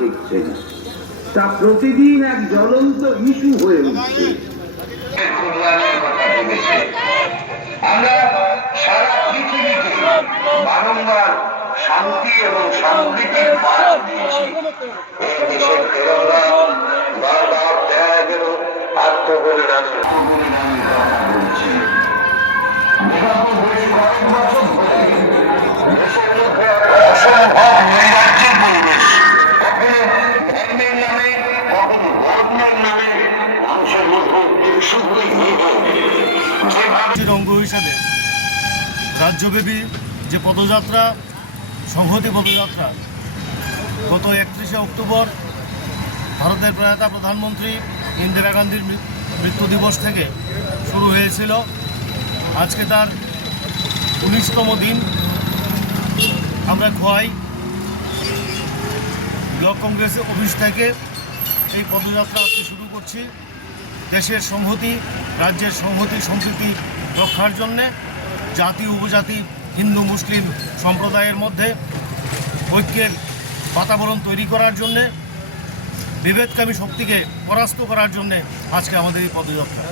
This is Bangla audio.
দেখছেন তা প্রতিদিন এক জ্বলন্ত ইস্যু হয়ে উঠছে। আমরা সারা পৃথিবীকে বারংবার শান্তি এবং সম্প্রীতির বার্তা দিয়েছি। দেশের তেরঙ্গা বারবার ত্যাগ এবং আত্মবলিদানের। অঙ্গ হিসাবে রাজ্যব্যাপী যে পদযাত্রা, সংহতি পদযাত্রা, গত একত্রিশে অক্টোবর ভারতের প্রয়াতা প্রধানমন্ত্রী ইন্দিরা গান্ধীর মৃত্যু দিবস থেকে শুরু হয়েছিল। আজকে তার উনিশতম দিন। আমরা খোয়াই। ব্লক কংগ্রেস অফিস থেকে এই পদযাত্রা আজকে শুরু করছি। দেশের সংহতি, রাজ্যের সংহতি, সম্প্রীতি রক্ষার জন্যে জাতি, উপজাতি, হিন্দু, মুসলিম সম্প্রদায়ের মধ্যে ঐক্যের বাতাবরণ তৈরি করার জন্যে, বিভেদকামী শক্তিকে পরাস্ত করার জন্যে আজকে আমাদের এই পদযাত্রা।